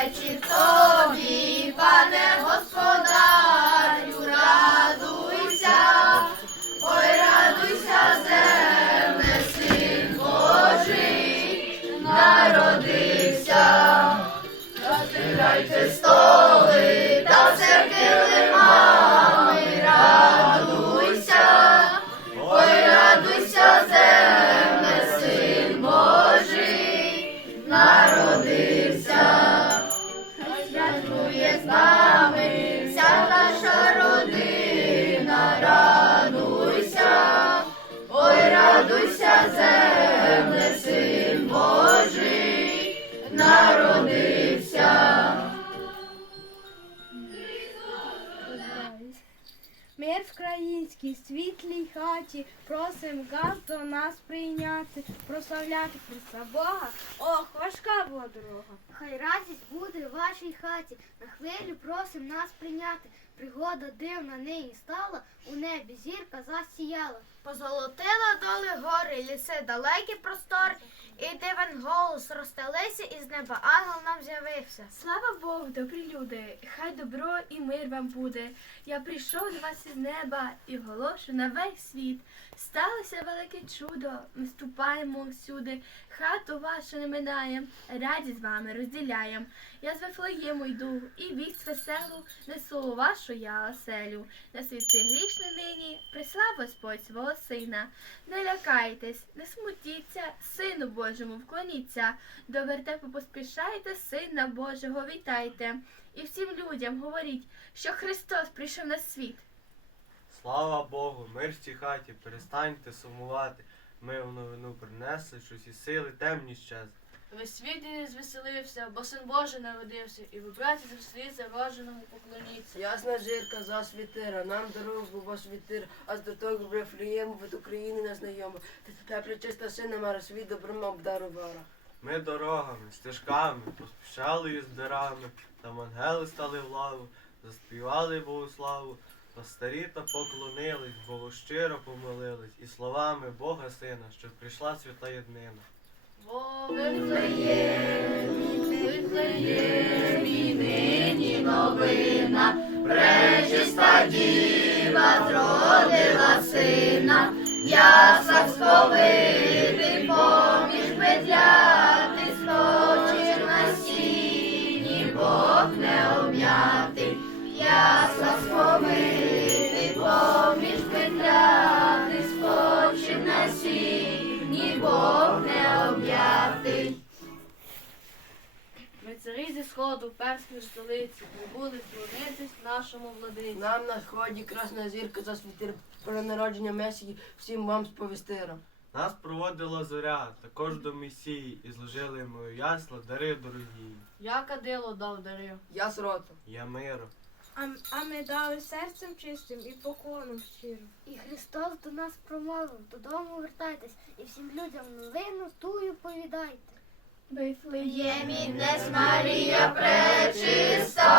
вечір Хай з нами. Вся наша родина, радуйся, ой, радуйся, земле, Мир в світлій хаті, просим газ до нас прийняти, прославляти Христа Бога. Ох, важка була дорога. Хай радість буде в вашій хаті, на хвилю просим нас прийняти. Пригода дивна нині стала, у небі зірка засіяла. Позолотила доли гори, ліси далекі простори, і дивен голос розстелися, і з неба ангел нам з'явився. Слава Богу, добрі люди, хай добро і мир вам буде. Я прийшов до вас із неба і оголошу на весь світ. Сталося велике чудо, ми ступаємо всюди, хату вашу не минаєм, радість з вами розділяєм. Я з Вифлеєму йду, і вість веселу несу вашу я оселю. На світі грішний нині прислав Господь свого сина. Не лякайтесь, не смутіться, сину Божому вклоніться. До вертепу поспішайте, сина Божого вітайте. І всім людям говоріть, що Христос прийшов на світ. Слава Богу, мир в цій хаті, перестаньте сумувати. Ми в новину принесли, що всі сили темні щезли. Весь світ не звеселився, бо син Божий народився, і ви, браті, зросліться роженому поклоніться. Ясна зірка засвітила, нам дорогу був світир, аж до того Вифлеєму від України незнайома. Ти така причиста сина Мара світ добром обдарувала. Ми дорогами, стежками, поспішали із дирами, там ангели стали в лаву, заспівали Богу славу, постарі та поклонились, Богу щиро помолились, і словами Бога Сина, що прийшла свята єднина. Во Вифлеємі нині новина, пречиста діва зродила сина, сповити поміж Бог не об'ятий. Ми царі зі сходу, перські в столиці, прибули вклонитись нашому владиці. Нам на сході красна зірка засвітила, про народження Месії всім вам сповістила. Нас проводила зоря, також до Месії, і зложили йому ясла дари дорогі. Я кадило дав дарив. Я срота. Я миру. А, а ми дали серцем чистим і поклоном щирим. І Христос до нас промовив, додому вертайтесь, і всім людям новину тую повідайте. Ємі днес Марія пречиста,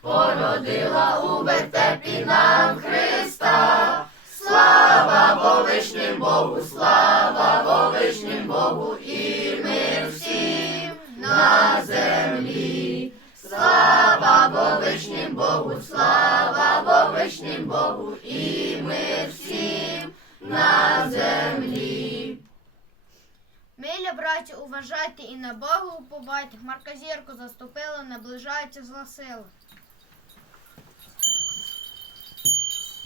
породила у вертепі нам Христа. Слава Вовишнім Богу, слава Вовишнім Богу і Богу, слава Вовишнім Богу і ми всім на землі. Миля, браті, уважайте і на Богу уповайте. Марка зірку заступила, наближається зла сила.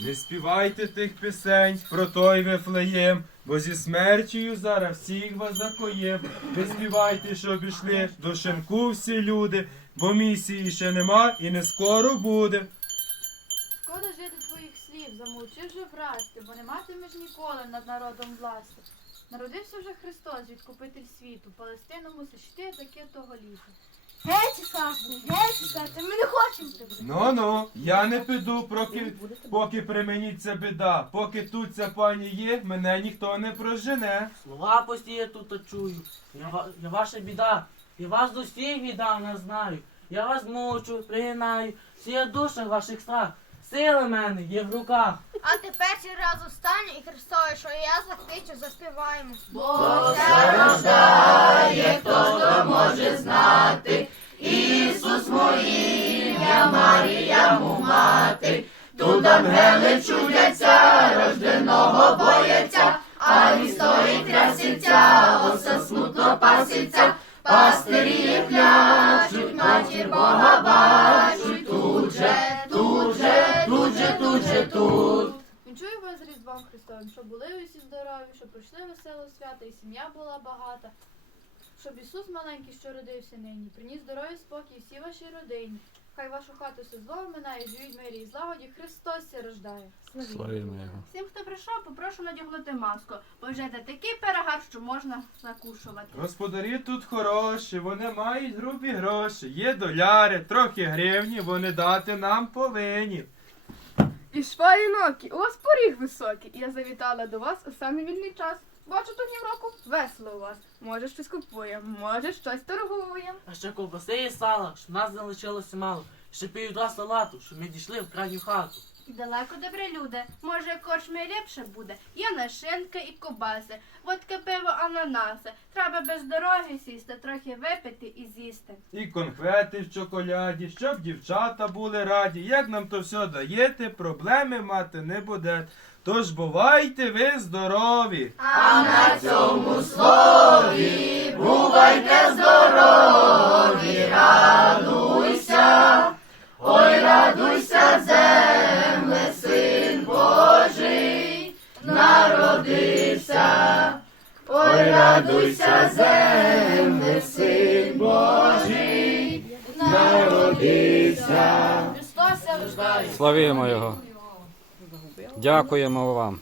Не співайте тих пісень про той Вифлеєм, бо зі смертю зараз всіх вас закоєм. Не співайте, що обійшли до шинку всі люди, бо місії ще нема і не скоро буде. Шкода жити твоїх слів, замовчи вже врасти, бо не матимеш ніколи над народом власти. Народився вже Христос, відкупитель світу, Палестину мусиш ти таке того літа. Геть, Сашу, геть, Сашу, ми не хочемо тебе. Ну ну, я не піду, поки, поки при мені ця біда. Поки тут ця пані є, мене ніхто не прожене. Слова постійно тут чую. Я, ва- я ваша біда. Я вас до всіх віддавна знаю. Я вас мучу, пригинаю, всі душах ваших страх. Сила в мене є в руках. А тепер ці раз останнє і Христове, що я захтичу, заспіваємо. Бог Це рождає, хто ж то може знати, Ісус моїм, я Марія му мати, тут ангели чудяться, рожденого бояться, а він стоїть трясеться, осе смутно паситься, пастирі плячуть, матір Бога бачуть, тут же, тут же, тут же, тут же, тут. Вас з Різдвом щоб були усі здорові, щоб пройшли весело свято, і сім'я була багата. Щоб Ісус маленький, що родився нині, приніс здоров'я спокій всій вашій родині. Хай вашу хату все зло минає, живіть мирі і злагоді, Христос ся рождає. Славімо його. Всім, хто прийшов, попрошу надягнути маску, бо вже де такий перегар, що можна закушувати. Господарі тут хороші, вони мають грубі гроші. Є доляри, трохи гривні, вони дати нам повинні. І шпарінокі, у вас поріг високий. Я завітала до вас у самий вільний час. Бачу тут року весело у вас. Може щось купуємо, може щось торгуємо. А ще ковбаси і сала, щоб нас залишилося мало. Ще півдра салату, щоб ми дійшли в крайню хату. Далеко добрі люди, може корчми ліпше буде. Є нашинки і кобаси, водка пиво ананаси. Треба без дороги сісти, трохи випити і з'їсти. І конфети в чоколяді, щоб дівчата були раді. Як нам то все даєте, проблеми мати не буде. Тож бувайте ви здорові! А на цьому слові бувайте здорові, радуйся, ой, радуйся, земле, син Божий, народився. Ой, радуйся, земле, син Божий, народився. Славімо його. Дякуємо вам.